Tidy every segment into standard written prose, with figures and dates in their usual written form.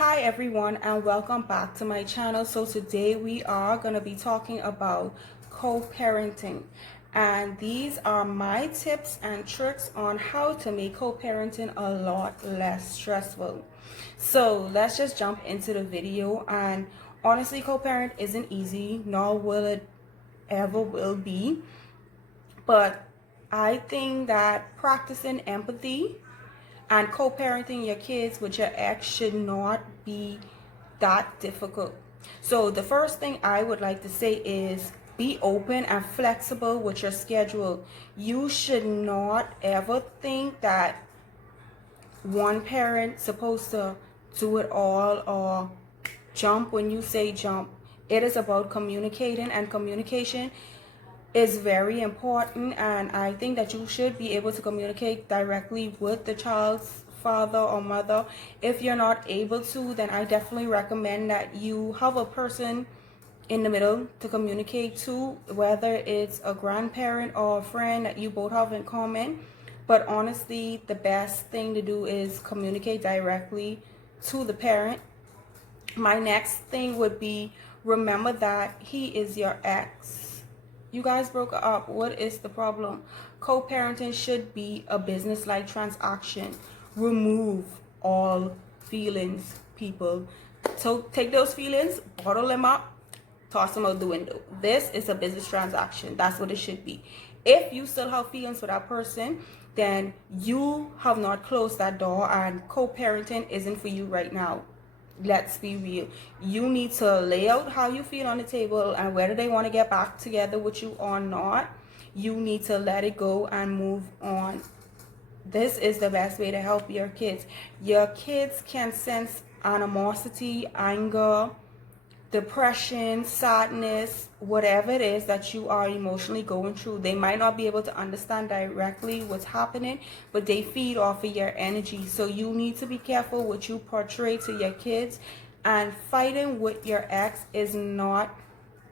Hi everyone, and welcome back to my channel. So today we are going to be talking about co-parenting, and these are my tips and tricks on how to make co-parenting a lot less stressful. So let's just jump into the video. And honestly, co-parent isn't easy, nor will it ever will be, but I think that practicing empathy and co-parenting your kids with your ex should not be that difficult. So the first thing I would like to say is be open and flexible with your schedule. You should not ever think that one parent supposed to do it all or jump when you say jump. It is about communicating, and communication is very important, and I think that you should be able to communicate directly with the child's father or mother. If you're not able to, then I definitely recommend that you have a person in the middle to communicate to, whether it's a grandparent or a friend that you both have in common. But honestly, the best thing to do is communicate directly to the parent. My next thing would be, remember that he is your ex. You guys broke up. What is the problem? Co-parenting should be a business-like transaction. Remove all feelings, people. So take those feelings, bottle them up, toss them out the window. This is a business transaction. That's what it should be. If you still have feelings for that person, then you have not closed that door, and co-parenting isn't for you right now. Let's be real. You need to lay out how you feel on the table, and whether they want to get back together with you or not, you need to let it go and move on. This is the best way to help your kids. Your kids can sense animosity, anger, depression, sadness, whatever it is that you are emotionally going through. They might not be able to understand directly what's happening, but they feed off of your energy. So you need to be careful what you portray to your kids, and fighting with your ex is not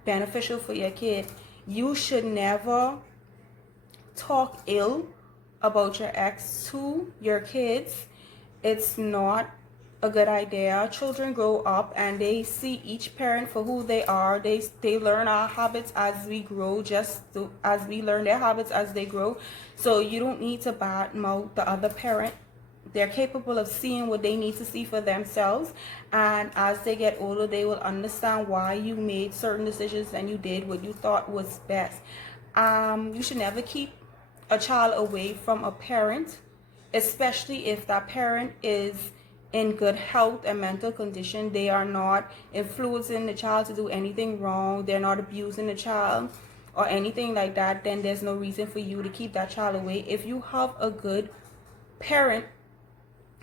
beneficial for your kid. You should never talk ill about your ex to your kids. It's not a good idea. Children grow up and they see each parent for who they are. They learn our habits as we grow, as we learn their habits as they grow. So you don't need to badmouth the other parent. They're capable of seeing what they need to see for themselves, and as they get older, they will understand why you made certain decisions and you did what you thought was best. You should never keep a child away from a parent, especially if that parent is in good health and mental condition. They are not influencing the child to do anything wrong. They're not abusing the child or anything like that. Then there's no reason for you to keep that child away. If you have a good parent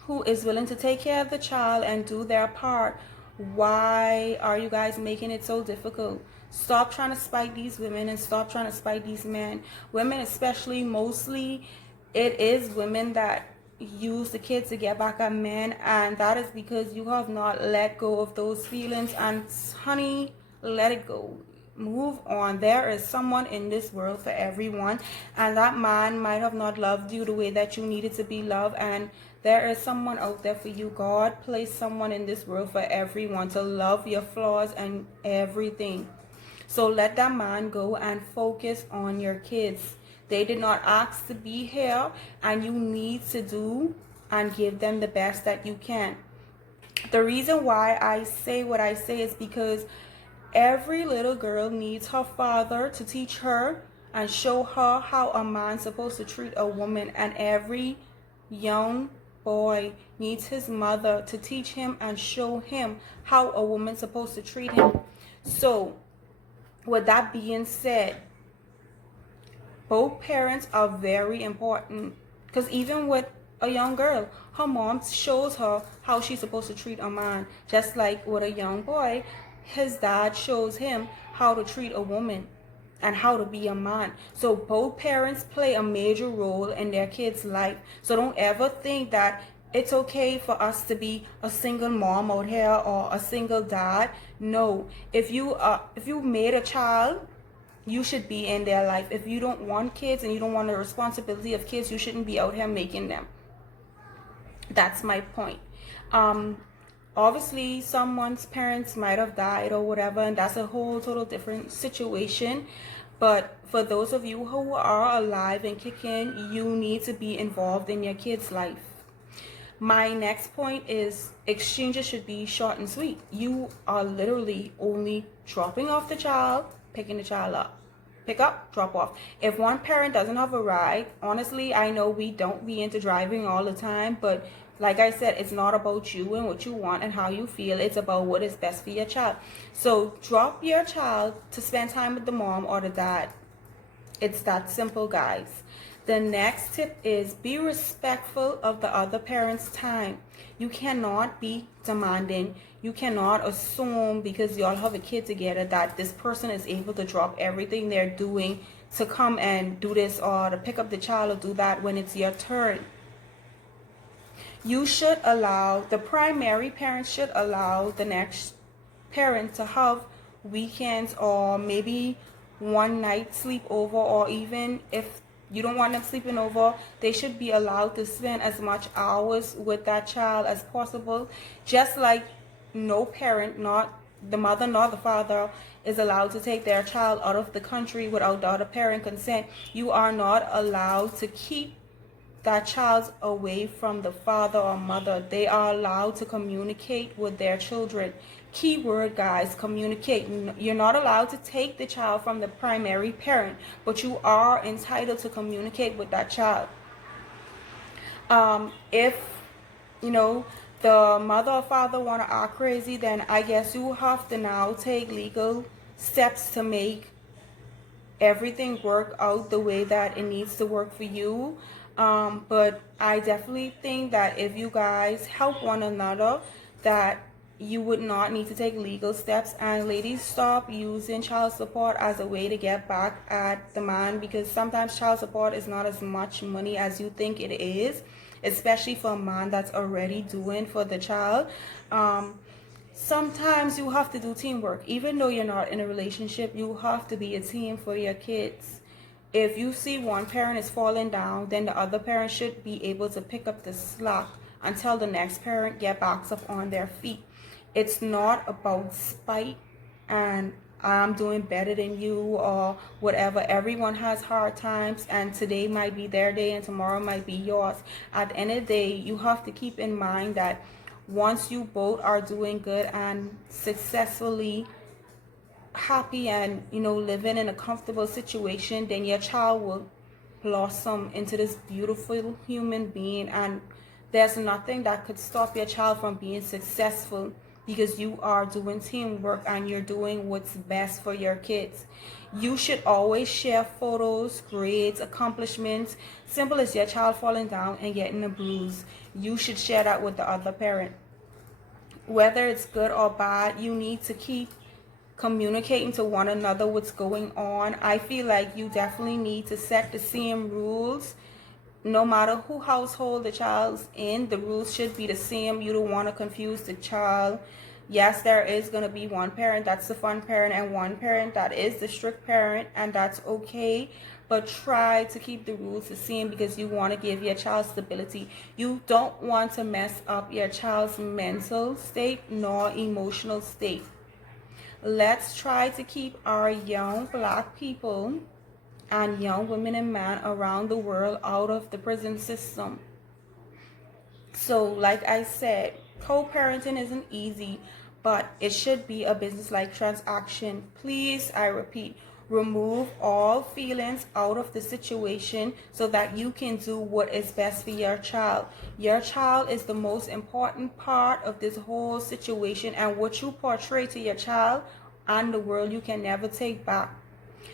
who is willing to take care of the child and do their part, why are you guys making it so difficult? Stop trying to spite these women and stop trying to spite these men. Women especially, mostly it is women that use the kids to get back at men, and that is because you have not let go of those feelings. And honey, let it go. Move on. There is someone in this world for everyone, and that man might have not loved you the way that you needed to be loved, and there is someone out there for you. God placed someone in this world for everyone to love your flaws and everything. So let that man go and focus on your kids. They did not ask to be here, and you need to do and give them the best that you can. The reason why I say what I say is because every little girl needs her father to teach her and show her how a man's supposed to treat a woman, and every young boy needs his mother to teach him and show him how a woman's supposed to treat him. So with that being said, both parents are very important, because even with a young girl, her mom shows her how she's supposed to treat a man. Just like with a young boy, his dad shows him how to treat a woman and how to be a man. So both parents play a major role in their kids' life. So don't ever think that it's okay for us to be a single mom out here or a single dad. No, if you made a child, you should be in their life. If you don't want kids and you don't want the responsibility of kids, you shouldn't be out here making them. That's my point. Obviously, someone's parents might have died or whatever, and that's a whole total different situation. But for those of you who are alive and kicking, you need to be involved in your kid's life. My next point is exchanges should be short and sweet. You are literally only dropping off the child, picking the child up. Pick up, drop off. If one parent doesn't have a ride, honestly, I know we don't be into driving all the time, but like I said, it's not about you and what you want and how you feel. It's about what is best for your child. So drop your child to spend time with the mom or the dad. It's that simple, guys. The next tip is be respectful of the other parent's time. You cannot be demanding. You cannot assume because y'all have a kid together that this person is able to drop everything they're doing to come and do this or to pick up the child or do that when it's your turn. You should allow, the primary parent should allow the next parent to have weekends or maybe one night sleepover, or even if you don't want them sleeping over, they should be allowed to spend as much hours with that child as possible. Just like no parent, not the mother nor the father, is allowed to take their child out of the country without the other parent consent, you are not allowed to keep that child away from the father or mother. They are allowed to communicate with their children. Key word, guys, communicate. You're not allowed to take the child from the primary parent, but you are entitled to communicate with that child. If you know the mother or father want to act crazy, then I guess you have to now take legal steps to make everything work out the way that it needs to work for you. But I definitely think that if you guys help one another, that you would not need to take legal steps. And ladies, stop using child support as a way to get back at the man, because sometimes child support is not as much money as you think it is, especially for a man that's already doing for the child. Sometimes you have to do teamwork. Even though you're not in a relationship, you have to be a team for your kids. If you see one parent is falling down, then the other parent should be able to pick up the slack until the next parent get back up on their feet. It's not about spite and I'm doing better than you or whatever. Everyone has hard times, and today might be their day and tomorrow might be yours. At the end of the day, you have to keep in mind that once you both are doing good and successfully happy and living in a comfortable situation, then your child will blossom into this beautiful human being, and there's nothing that could stop your child from being successful, because you are doing teamwork and you're doing what's best for your kids. You should always share photos, grades, accomplishments. Simple as your child falling down and getting a bruise, you should share that with the other parent. Whether it's good or bad, you need to keep communicating to one another what's going on. I feel like you definitely need to set the same rules. No matter who household the child's in, the rules should be the same. You don't want to confuse the child. Yes, there is going to be one parent that's the fun parent and one parent that is the strict parent, and that's okay. But try to keep the rules the same, because you want to give your child stability. You don't want to mess up your child's mental state nor emotional state. Let's try to keep our young Black people and young women and men around the world out of the prison system. So like I said, co-parenting isn't easy, but it should be a business-like transaction. Please, I repeat, remove all feelings out of the situation so that you can do what is best for your child. Your child is the most important part of this whole situation, and what you portray to your child and the world, you can never take back.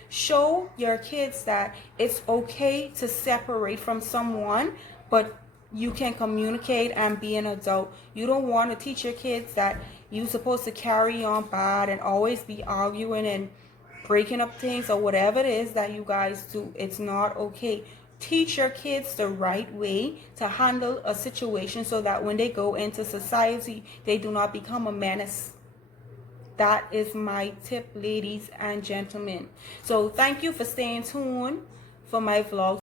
Show your kids that it's okay to separate from someone, but you can communicate and be an adult. You don't want to teach your kids that you're supposed to carry on bad and always be arguing and breaking up things or whatever it is that you guys do. It's not okay. Teach your kids the right way to handle a situation so that when they go into society, they do not become a menace. That is my tip, ladies and gentlemen. So thank you for staying tuned for my vlog.